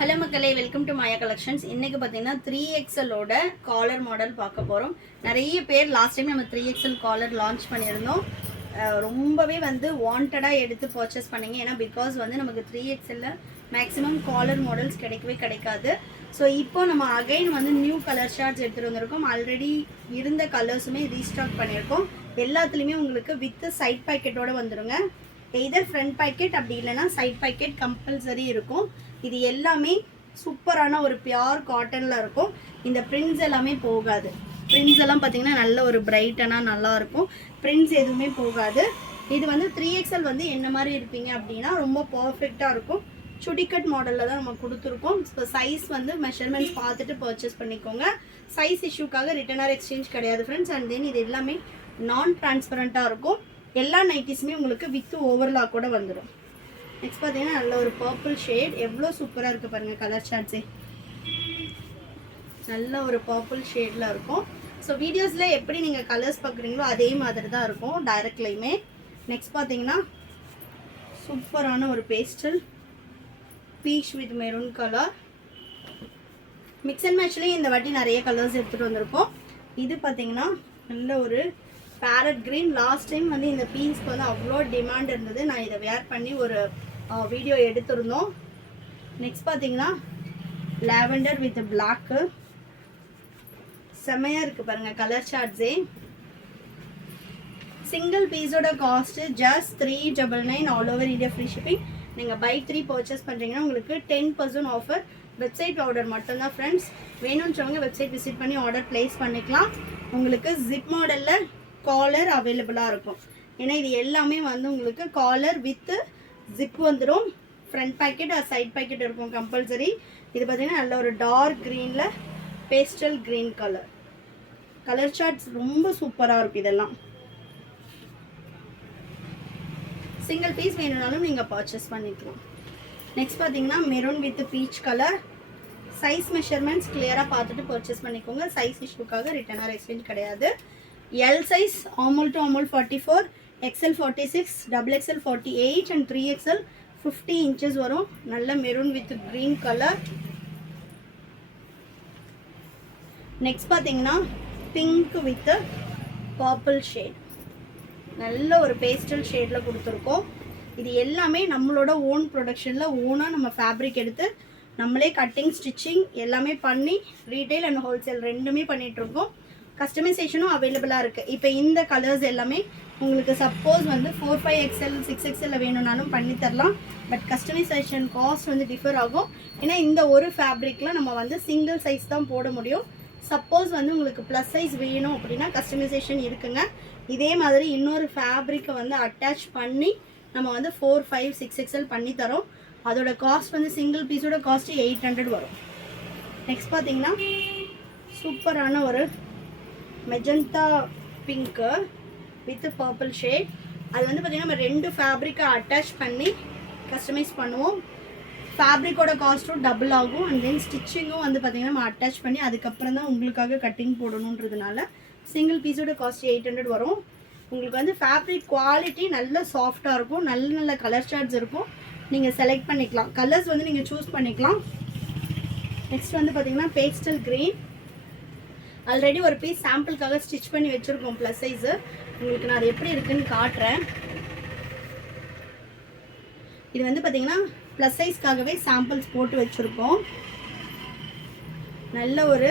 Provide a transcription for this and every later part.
Hello மக்களே, welcome to Maya collections. இன்னைக்கு பார்த்தீங்கன்னா 3XL ஓட காலர் மாடல் பார்க்க போகிறோம். நிறைய பேர் லாஸ்ட் டைம் நம்ம 3XL காலர் லான்ச் பண்ணியிருந்தோம். ரொம்பவே வாண்டடாக எடுத்து பர்ச்சேஸ் பண்ணிங்க. ஏன்னா பிகாஸ் நமக்கு 3XL மேக்ஸிமம் காலர் மாடல்ஸ் கிடைக்கவே கிடைக்காது. ஸோ இப்போ நம்ம அகைன் நியூ கலர் ஷார்ட்ஸ் எடுத்துகிட்டு வந்திருக்கோம். ஆல்ரெடி இருந்த கலர்ஸுமே ரீஸ்டாக் பண்ணியிருக்கோம். எல்லாத்துலேயுமே உங்களுக்கு வித் சைட் பாக்கெட்டோடு வந்துடுங்க. எய்தர் ஃப்ரண்ட் பாக்கெட் அப்படி இல்லைனா சைட் பாக்கெட் கம்பல்சரி இருக்கும். இது எல்லாமே சூப்பரான ஒரு பியோர் காட்டனில் இருக்கும். இந்த பிரிண்ட்ஸ் எல்லாமே போகாது. பிரிண்ட்ஸ் எல்லாம் பார்த்தீங்கன்னா நல்ல ஒரு பிரைட்டனாக நல்லாயிருக்கும். பிரிண்ட்ஸ் எதுவுமே போகாது. இது 3XL என்ன மாதிரி இருப்பீங்க அப்படின்னா ரொம்ப பர்ஃபெக்டாக இருக்கும். சுடிக்கட் மாடலில் தான் நம்ம கொடுத்துருக்கோம். ஸோ சைஸ் மெஷர்மெண்ட்ஸ் பார்த்துட்டு பர்ச்சேஸ் பண்ணிக்கோங்க. சைஸ் இஷ்யூக்காக ரிட்டர்ன் ஆர் எக்ஸ்சேஞ்ச் கிடையாது ஃப்ரெண்ட்ஸ். அண்ட் தென் இது எல்லாமே நான் டிரான்ஸ்பரண்ட்டாக இருக்கும். எல்லா நைட்டிஸுமே உங்களுக்கு வித் ஓவர்லாக் கூட வந்துடும். நெக்ஸ்ட் பார்த்தீங்கன்னா நல்ல ஒரு பர்பிள் ஷேட். எவ்வளோ சூப்பராக இருக்குது பாருங்கள் கலர் சார்ட்ஸே. நல்ல ஒரு பர்பிள் ஷேடில் இருக்கும். ஸோ வீடியோஸில் எப்படி நீங்கள் கலர்ஸ் பார்க்குறீங்களோ அதே மாதிரி தான் இருக்கும் டைரக்ட்லையுமே. நெக்ஸ்ட் பார்த்தீங்கன்னா சூப்பரான ஒரு pastel peach with maroon colour. Mix and மேட்ச்லேயும் இந்த வாட்டி நிறைய கலர்ஸ் எடுத்துகிட்டு வந்திருக்கோம். இது பார்த்தீங்கன்னா நல்ல ஒரு பேரட் க்ரீன். லாஸ்ட் டைம் இந்த பீன்ஸ்க்கு அவ்வளோ டிமாண்ட் இருந்தது. நான் இதை வேர் பண்ணி ஒரு வீடியோ எடுத்திருந்தோம். நெக்ஸ்ட் பார்த்தீங்கன்னா லாவெண்டர் வித் பிளாக்கு. செம்மையாக இருக்குது பாருங்கள் கலர் சார்ட்ஸே. சிங்கிள் பீஸோட cost just 399 all over India free shipping. நீங்கள் பை 3 பர்ச்சேஸ் பண்ணுறீங்கன்னா உங்களுக்கு 10% ஆஃபர். வெப்சைட் ஆர்டர் மட்டும்தான் ஃப்ரெண்ட்ஸ். வேணும்னு சொல்லுங்க, வெப்சைட் விசிட் பண்ணி ஆர்டர் ப்ளேஸ் பண்ணிக்கலாம். உங்களுக்கு ஜிப் மாடலில் காலர் அவைலபிளாக இருக்கும். ஏன்னா இது எல்லாமே உங்களுக்கு காலர் வித் ஜிப் வந்துடும். ஃப்ரண்ட் பேக்கெட் சைட் பேக்கெட் இருக்கும் கம்பல்சரி. இது பார்த்தீங்கன்னா நல்ல ஒரு டார்க் க்ரீனில் pastel green colour. Colour charts ரொம்ப சூப்பராக இருக்கும். இதெல்லாம் சிங்கிள் பீஸ் வேணும்னாலும் நீங்கள் பர்ச்சேஸ் பண்ணிக்கலாம். நெக்ஸ்ட் பார்த்தீங்கன்னா maroon with peach colour. Size measurements கிளியராக பார்த்துட்டு பர்ச்சேஸ் பண்ணிக்கோங்க. சைஸ் இஷ்யூக்காக ரிட்டர்ன் ஆர் எக்ஸ்சேஞ்ச் கிடையாது. L size Hamul to Hamul 44, XL 46, XXL 48 and 3XL 50 inches வரும். நல்ல maroon with green colour. Next பார்த்தீங்கன்னா பிங்க் வித் பர்பிள் ஷேட். நல்ல ஒரு பேஸ்டல் ஷேடில் கொடுத்துருக்கோம். இது எல்லாமே நம்மளோட ஓன் ப்ரொடக்ஷனில் ஓனாக நம்ம ஃபேப்ரிக் எடுத்து நம்மளே கட்டிங் ஸ்டிச்சிங் எல்லாமே பண்ணி ரீட்டைல் அண்ட் ஹோல்சேல் ரெண்டுமே பண்ணிகிட்ருக்கோம். கஸ்டமைசேஷனும் அவைலபிளாக இருக்குது. இப்போ இந்த கலர்ஸ் எல்லாமே உங்களுக்கு சப்போஸ் 4, 5XL 6XL வேணும்னாலும் பண்ணித்தரலாம். பட் கஸ்டமைசேஷன் காஸ்ட் டிஃபர் ஆகும். ஏன்னா இந்த ஒரு ஃபேப்ரிக்கில் நம்ம சிங்கிள் சைஸ் தான் போட முடியும். சப்போஸ் உங்களுக்கு ப்ளஸ் சைஸ் வேணும் அப்படின்னா கஸ்டமைசேஷன் இருக்குங்க. இதே மாதிரி இன்னொரு ஃபேப்ரிக்கை அட்டாச் பண்ணி நம்ம 4, 5, 6XL பண்ணி தரோம். அதோட காஸ்ட் சிங்கிள் பீஸோட காஸ்ட்டு 800 வரும். நெக்ஸ்ட் பார்த்தீங்கன்னா சூப்பரான ஒரு magenta pink with purple shade. அது பார்த்தீங்கன்னா நம்ம 2 ஃபேப்ரிக்கை அட்டாச் பண்ணி கஸ்டமைஸ் பண்ணுவோம். ஃபேப்ரிக்கோட காஸ்ட்டும் டபுள் ஆகும். அண்ட் தென் ஸ்டிச்சிங்கும் பார்த்தீங்கன்னா நம்ம அட்டாச் பண்ணி அதுக்கப்புறம் தான் உங்களுக்காக கட்டிங் போடணுன்றதுனால சிங்கிள் பீஸோட காஸ்ட் 800 வரும். உங்களுக்கு ஃபேப்ரிக் குவாலிட்டி நல்ல சாஃப்டாக இருக்கும். நல்ல நல்ல கலர் சார்ட்ஸ் இருக்கும். நீங்கள் செலக்ட் பண்ணிக்கலாம். கலர்ஸ் நீங்கள் சூஸ் பண்ணிக்கலாம். நெக்ஸ்ட் பார்த்தீங்கன்னா பேஸ்டல் க்ரீன். ஆல்ரெடி ஒரு பீஸ் சாம்பிளுக்காக ஸ்டிச் பண்ணி வச்சுருக்கோம் ப்ளஸ் சைஸு. உங்களுக்கு நான் அது எப்படி இருக்குன்னு காட்டுறேன். இது பார்த்தீங்கன்னா ப்ளஸ் சைஸ்க்காகவே சாம்பிள்ஸ் போட்டு வச்சுருக்கோம். நல்ல ஒரு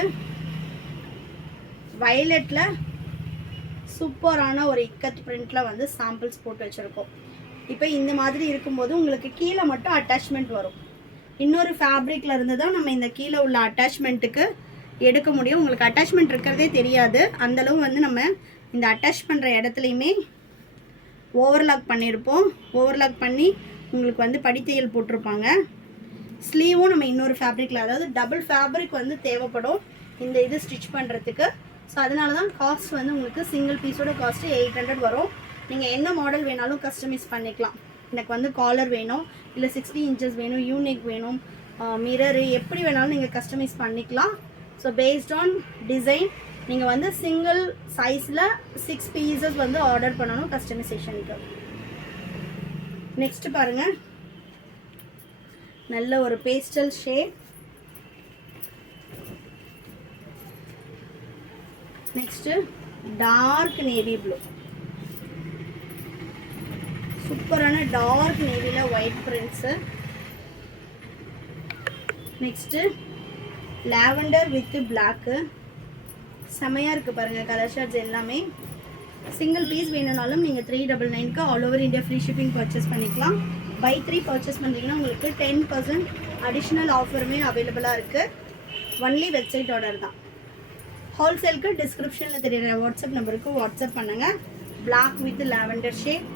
வயலட்டில் சூப்பரான ஒரு இக்கத் பிரிண்டில் சாம்பிள்ஸ் போட்டு வச்சுருக்கோம். இப்போ இந்த மாதிரி இருக்கும்போது உங்களுக்கு கீழே மட்டும் அட்டாச்மெண்ட் வரும். இன்னொரு ஃபேப்ரிக்கில் இருந்து தான் நம்ம இந்த கீழே உள்ள அட்டாச்மெண்ட்டுக்கு எடுக்க முடியும். உங்களுக்கு அட்டாச்மெண்ட் இருக்கிறதே தெரியாது. அந்தளவு நம்ம இந்த அட்டாச் பண்ணுற இடத்துலையுமே ஓவர்லாக் பண்ணியிருப்போம். ஓவர்லாக் பண்ணி உங்களுக்கு படித்தையல் போட்டிருப்பாங்க. ஸ்லீவும் நம்ம இன்னொரு ஃபேப்ரிக்கில், அதாவது டபுள் ஃபேப்ரிக் தேவைப்படும் இந்த இது ஸ்டிச் பண்ணுறதுக்கு. ஸோ அதனால தான் காஸ்ட் உங்களுக்கு சிங்கிள் பீஸோட காஸ்ட்டு 800 வரும். நீங்கள் என்ன மாடல் வேணாலும் கஸ்டமைஸ் பண்ணிக்கலாம். எனக்கு காலர் வேணும், இல்லை 60 inches வேணும், யூனிக் வேணும், மிரரு, எப்படி வேணாலும் நீங்கள் கஸ்டமைஸ் பண்ணிக்கலாம். ஸோ பேஸ்ட் ஆன் டிசைன் நீங்கள் சிங்கிள் சைஸில் 6 பீசஸ் ஆர்டர் பண்ணணும் கஸ்டமைசேஷனுக்கு. நெக்ஸ்ட் பாருங்கள் நல்ல ஒரு pastel shade. Next dark navy blue, சூப்பரான டார்க் நேவியில் white prints. Next lavender with black, செமையாக இருக்குது பாருங்கள் கலர் ஷார்ட்ஸ் எல்லாமே. சிங்கிள் பீஸ் வேணும்னாலும் நீங்கள் 399க்கு all over India free shipping purchase பண்ணிக்கலாம். பை 3 பர்ச்சேஸ் பண்ணுறீங்கன்னா உங்களுக்கு 10% அடிஷ்னல் ஆஃபருமே அவைலபிளாக இருக்குது. ஒன்லி வெப்சைட் ஆர்டர் தான். ஹோல்சேலுக்கு டிஸ்கிரிப்ஷனில் தெரியுற வாட்ஸ்அப் நம்பருக்கு வாட்ஸ்அப் பண்ணுங்கள். Black with lavender shade.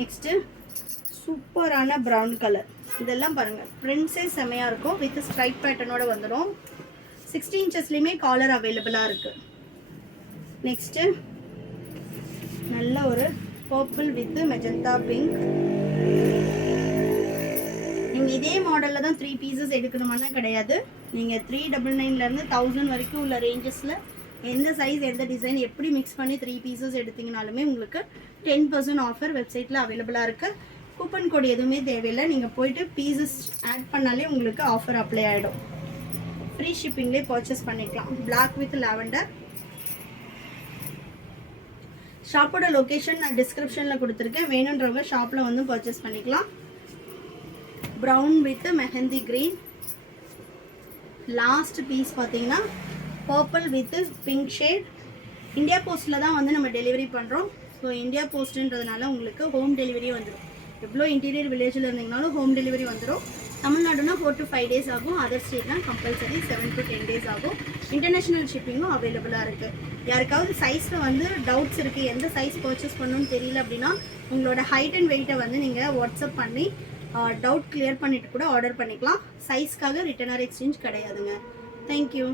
Next சூப்பரான ப்ரௌன் கலர். இதெல்லாம் பாருங்கள் பிரிண்ட்ஸே செமையாக இருக்கும். வித் ஸ்ட்ரைப் பேட்டர்னோட வந்துடும். 60 இன்ச்சஸ்லேயுமே காலர் அவைலபிளாக இருக்குது. நெக்ஸ்ட்டு நல்ல ஒரு பர்பிள் வித் மெஜந்தா பிங்க். நீங்கள் இதே மாடலில் தான் 3 பீசஸ் எடுக்கணுமானா கிடையாது. நீங்கள் 399லேருந்து 1000 வரைக்கும் உள்ள ரேஞ்சஸில் எந்த சைஸ் எந்த டிசைன் எப்படி மிக்ஸ் பண்ணி 3 பீசஸ் எடுத்தீங்கனாலுமே உங்களுக்கு 10% ஆஃபர் வெப்சைட்டில் அவைலபிளாக இருக்குது. கூப்பன் கோட் எதுவுமே தேவையில்லை. நீங்கள் போயிட்டு பீசஸ் ஆட் பண்ணாலே உங்களுக்கு ஆஃபர் அப்ளை ஆகிடும். ஃப்ரீ ஷிப்பிங்லேயே பர்ச்சேஸ் பண்ணிக்கலாம். Black with lavender. ஷாப்போட லொக்கேஷன் நான் டிஸ்கிரிப்ஷனில் கொடுத்துருக்கேன். வேணுன்றவங்க ஷாப்பில் வந்து பர்ச்சேஸ் பண்ணிக்கலாம். Brown with mehndi green. Last piece பார்த்தீங்கன்னா purple with pink shade. India போஸ்ட்டில் தான் வந்து நம்ம டெலிவரி பண்ணுறோம். ஸோ இந்தியா போஸ்ட்டுன்றதுனால உங்களுக்கு ஹோம் டெலிவரி வந்துடும். எவ்வளோ இன்டீரியர் வில்லேஜில் இருந்தீங்கனாலும் ஹோம் டெலிவரி வந்துடும். தமிழ்நாடுனா 4 to 5 days ஆகும். அதர் ஸ்டேட்னா கம்பல்சரி 7 to 10 days ஆகும். இன்டர்நேஷ்னல் ஷிப்பிங்கும் அவைலபிளாக இருக்குது. யாருக்காவது சைஸில் வந்து டவுட்ஸ் இருக்குது, எந்த சைஸ் பர்ச்சேஸ் பண்ணணும்னு தெரியல அப்படின்னா உங்களோட ஹைட் அண்ட் வெயிட்டை வந்து நீங்கள் வாட்ஸ்அப் பண்ணி டவுட் கிளியர் பண்ணிவிட்டு கூட ஆர்டர் பண்ணிக்கலாம். சைஸ்க்காக ரிட்டர்ன் ஆர் எக்ஸ்சேஞ்ச் கிடையாதுங்க. தேங்க்யூ.